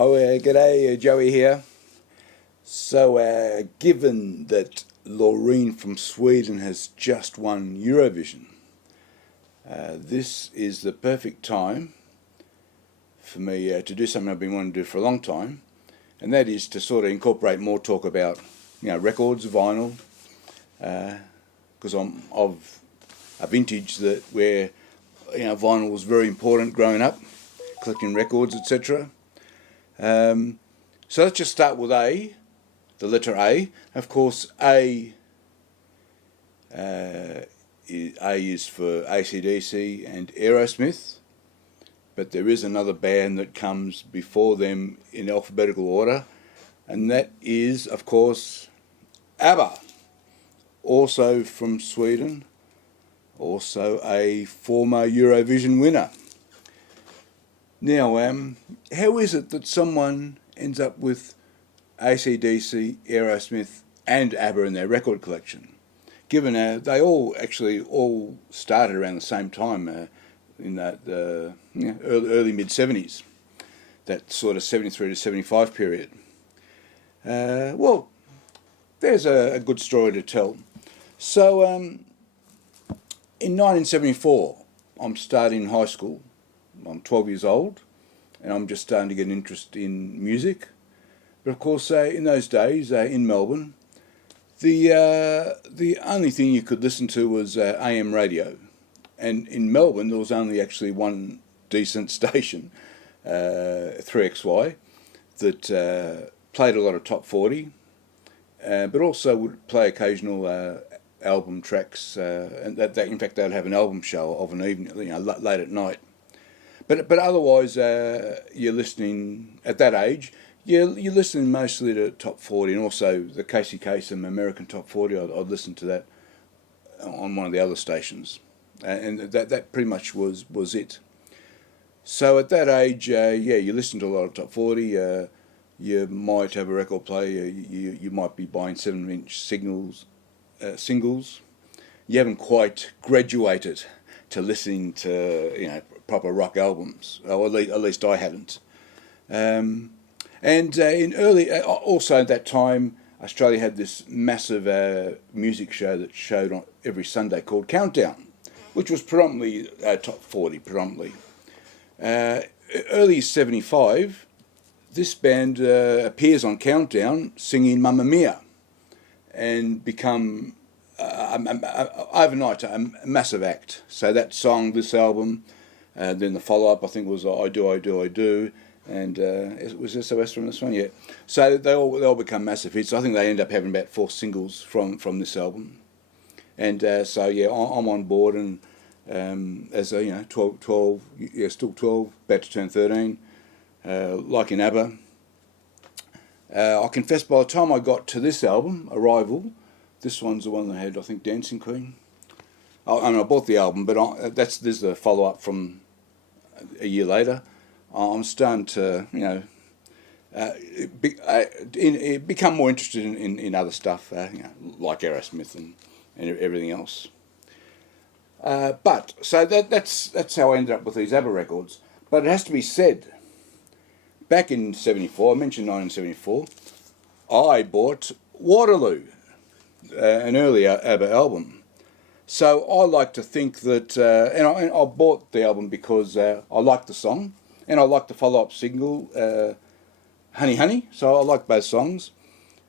Oh, g'day, Joey here. So, given that Loreen from Sweden has just won Eurovision, this is the perfect time for me to do something I've been wanting to do for a long time, and that is to sort of incorporate more talk about, records, vinyl, because I'm of a vintage that where, vinyl was very important growing up, collecting records, etc. So let's just start with A, the letter A. Of course, A is for AC/DC and Aerosmith, but there is another band that comes before them in alphabetical order, and that is, of course, Abba, also from Sweden, also a former Eurovision winner. Now, how is it that someone ends up with AC/DC, Aerosmith and ABBA in their record collection, given they all started around the same time in that early mid-70s, that sort of 73 to 75 period? Well, there's a good story to tell. So, in 1974, I'm starting high school. I'm 12 years old, and I'm just starting to get an interest in music. But of course, in those days, in Melbourne, the only thing you could listen to was AM radio. And in Melbourne, there was only actually one decent station, 3XY, that played a lot of top 40, but also would play occasional album tracks. And in fact, they'd have an album show of an evening, late at night. But otherwise, you're listening at that age. You're listening mostly to top 40, and also the Casey Kasem American Top 40. I'd listen to that on one of the other stations, and that pretty much was it. So at that age, you listen to a lot of top 40. You might have a record player. You might be buying 7-inch singles. You haven't quite graduated to listening to proper rock albums, or at least I hadn't. And in early, also at that time, Australia had this massive music show that showed on every Sunday called Countdown, which was predominantly top 40, predominantly. Early 75, this band appears on Countdown singing Mamma Mia, and become overnight a massive act. So that song, this album, then the follow-up, I think, was I Do, I Do, I Do, and it was SOS from this one, yeah. So they all become massive hits. I think they end up having about 4 singles from this album. And so, I'm on board, and as a, 12, still 12, about to turn 13, like in ABBA. I confess, by the time I got to this album, Arrival, this one's the one that had, I think, Dancing Queen. I bought the album, but this is the follow-up from a year later. I'm starting to, become more interested in other stuff, like Aerosmith and everything else. But so that's how I ended up with these ABBA records. But it has to be said, back in 74, I mentioned 1974, I bought Waterloo, an earlier ABBA album. So I like to think that, and I bought the album because I liked the song, and I liked the follow-up single, Honey Honey, so I liked both songs.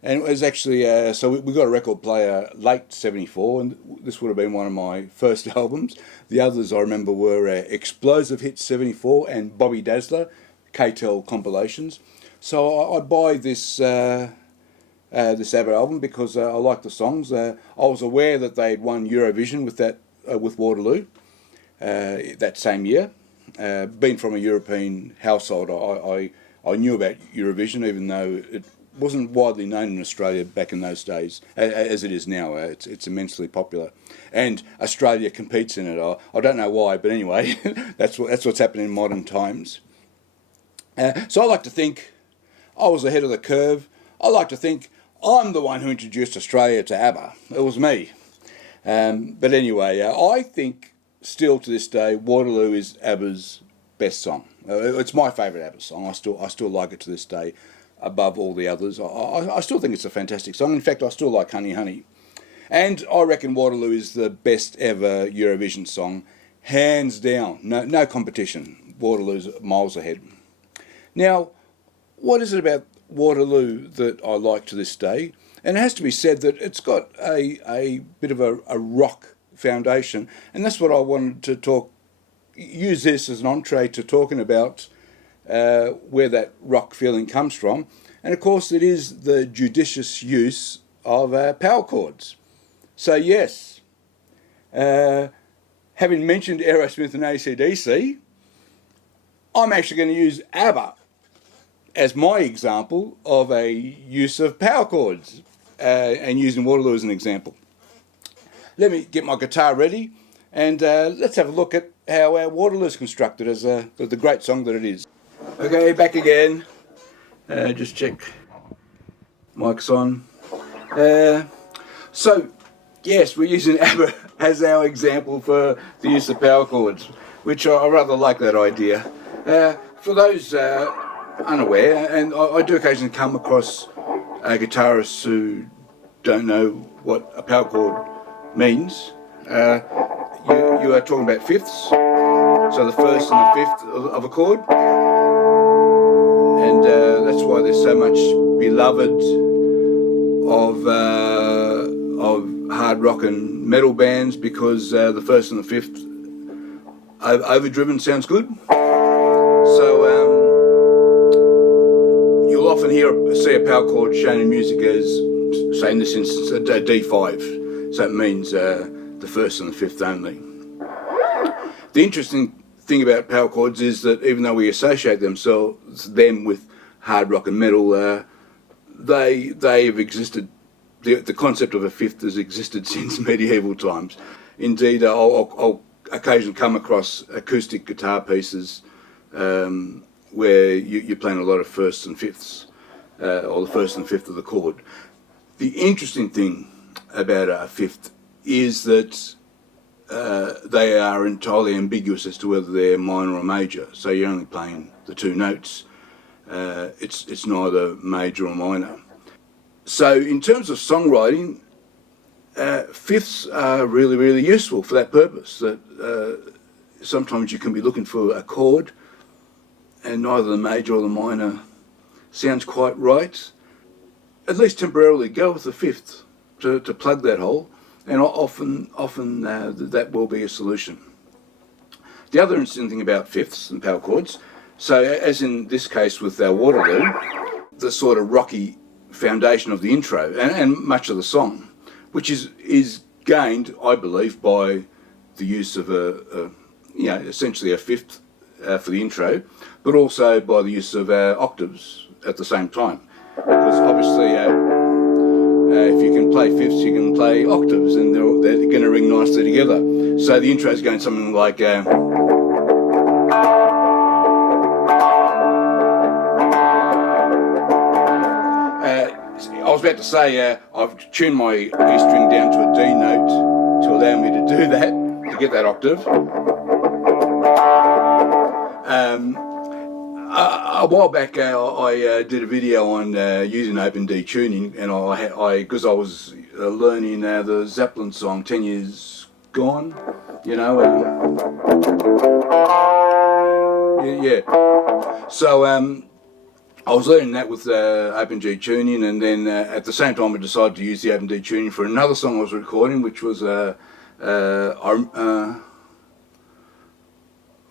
And it was actually, so we got a record player late 74, and this would have been one of my first albums. The others I remember were Explosive Hits 74 and Bobby Dazzler, K-Tel compilations. So I buy this ABBA album because I like the songs. I was aware that they had won Eurovision with Waterloo that same year. Being from a European household, I knew about Eurovision, even though it wasn't widely known in Australia back in those days, as it is now. It's immensely popular, and Australia competes in it. I don't know why, but anyway, that's what's happening in modern times. So I like to think I was ahead of the curve. I like to think I'm the one who introduced Australia to ABBA. It was me. But anyway, I think still to this day, Waterloo is ABBA's best song. It's my favourite ABBA song. I still like it to this day, above all the others. I still think it's a fantastic song. In fact, I still like Honey Honey. And I reckon Waterloo is the best ever Eurovision song, hands down. No competition. Waterloo's miles ahead. Now, what is it about Waterloo that I like to this day? And it has to be said that it's got a bit of a rock foundation, and that's what I wanted to use this as an entree to talking about where that rock feeling comes from. And of course it is the judicious use of power chords. So yes, having mentioned Aerosmith and AC/DC, I'm actually going to use ABBA as my example of a use of power chords, and using Waterloo as an example. Let me get my guitar ready, and let's have a look at how our Waterloo is constructed as the great song that it is. Okay, back again. Just check. Mic's on. So, yes, we're using ABBA as our example for the use of power chords, which I rather like that idea. For those unaware, and I do occasionally come across guitarists who don't know what a power chord means. You are talking about fifths, so the first and the fifth of a chord, and that's why there's so much beloved of hard rock and metal bands, because the first and the fifth overdriven sounds good. So you'll often see a power chord shown in music as, say in this instance, a D5. So it means the first and the fifth only. The interesting thing about power chords is that even though we associate them with hard rock and metal, they have existed. The concept of a fifth has existed since medieval times. Indeed, I'll occasionally come across acoustic guitar pieces where you're playing a lot of firsts and fifths, or the first and fifth of the chord. The interesting thing about a fifth is that they are entirely ambiguous as to whether they're minor or major. So you're only playing the two notes. It's neither major or minor. So in terms of songwriting, fifths are really, really useful for that purpose. That sometimes you can be looking for a chord and neither the major or the minor sounds quite right. At least temporarily go with the fifth to plug that hole, and often that will be a solution. The other interesting thing about fifths and power chords, so as in this case with our Waterloo, the sort of rocky foundation of the intro and much of the song, which is gained, I believe, by the use of essentially a fifth for the intro, but also by the use of octaves at the same time. Because obviously, if you can play fifths, you can play octaves, and they're going to ring nicely together. So the intro is going something like. I was about to say, I've tuned my E string down to a D note to allow me to do that, to get that octave. A while back, I did a video on using open D tuning, and because I was learning the Zeppelin song 10 Years Gone, So I was learning that with open G tuning, and then at the same time I decided to use the open D tuning for another song I was recording, which was I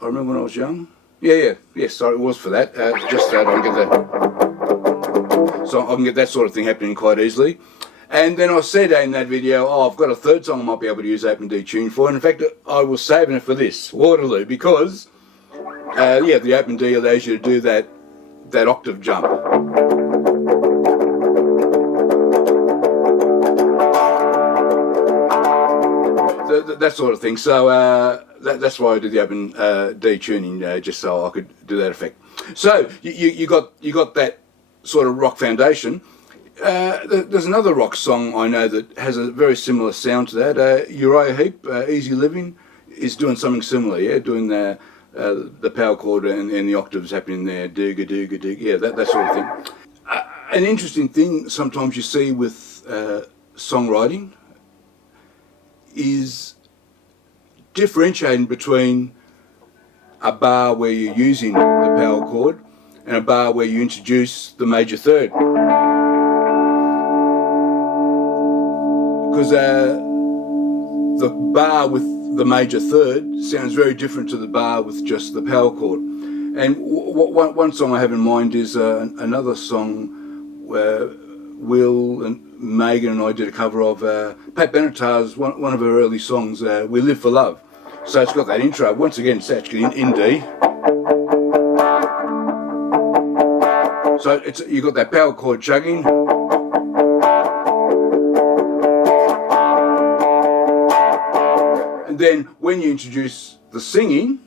remember when I was young. Sorry, it was for that. Just that I can get that, so I can get that sort of thing happening quite easily. And then I said in that video, I've got a third song I might be able to use open D tune for. And in fact, I was saving it for this Waterloo, because the open D allows you to do that octave jump. That sort of thing. So that's why I did the open D tuning, just so I could do that effect. So you got that sort of rock foundation. There's another rock song I know that has a very similar sound to that. Uriah Heep, Easy Living, is doing something similar. Doing the power chord and the octaves happening there, dooga dooga dooga, yeah, that sort of thing. An interesting thing sometimes you see with songwriting is differentiating between a bar where you're using the power chord and a bar where you introduce the major third. Because the bar with the major third sounds very different to the bar with just the power chord. And one song I have in mind is another song where Will and Megan and I did a cover of Pat Benatar's one of her early songs, We Live for Love. So it's got that intro. Once again, it's actually in D. So you've got that power chord chugging. And then when you introduce the singing,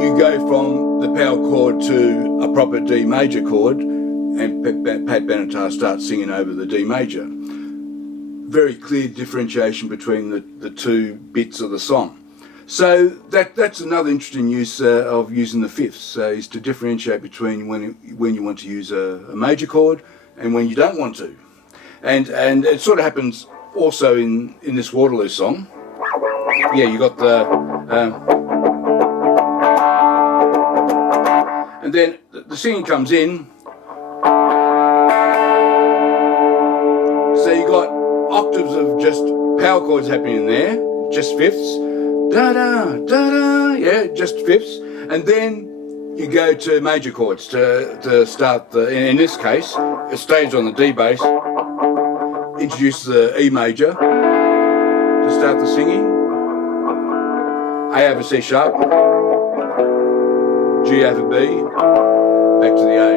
you go from the power chord to a proper D major chord, and Pat Benatar starts singing over the D major. Very clear differentiation between the two bits of the song. So that's another interesting use of using the fifths, is to differentiate between when you want to use a major chord and when you don't want to. And it sort of happens also in this Waterloo song. Yeah, you got the... and then the singing comes in. So you got octaves of just power chords happening in there, just fifths. Da-da, da-da, yeah, just fifths. And then you go to major chords to start in this case, it stays on the D bass, introduce the E major to start the singing, A over C sharp, G over B, back to the A.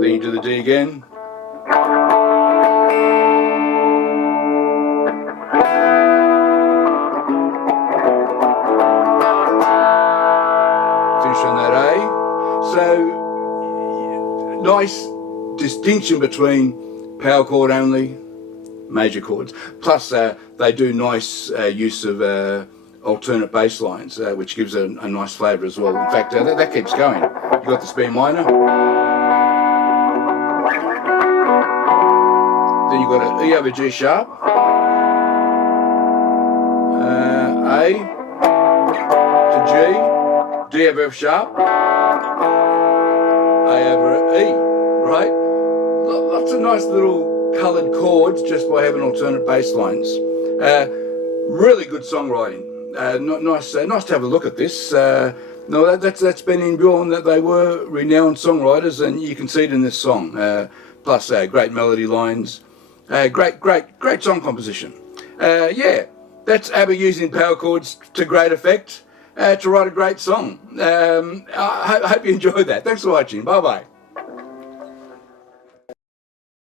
Then you do the D again. Finish on that A. So, nice distinction between power chord only, major chords. Plus, they do nice use of alternate bass lines, which gives a nice flavour as well. In fact, that keeps going. You've got this B minor. Then you've got an E over G sharp. A to G. D over F sharp. A over E, right? Lots of nice little coloured chords just by having alternate bass lines. Really good songwriting. Nice to have a look at this. No, that's Ben and Bjorn, that they were renowned songwriters, and you can see it in this song. Plus, great melody lines, great song composition. Yeah, that's Abba using power chords to great effect to write a great song. I hope you enjoyed that. Thanks for watching. Bye bye.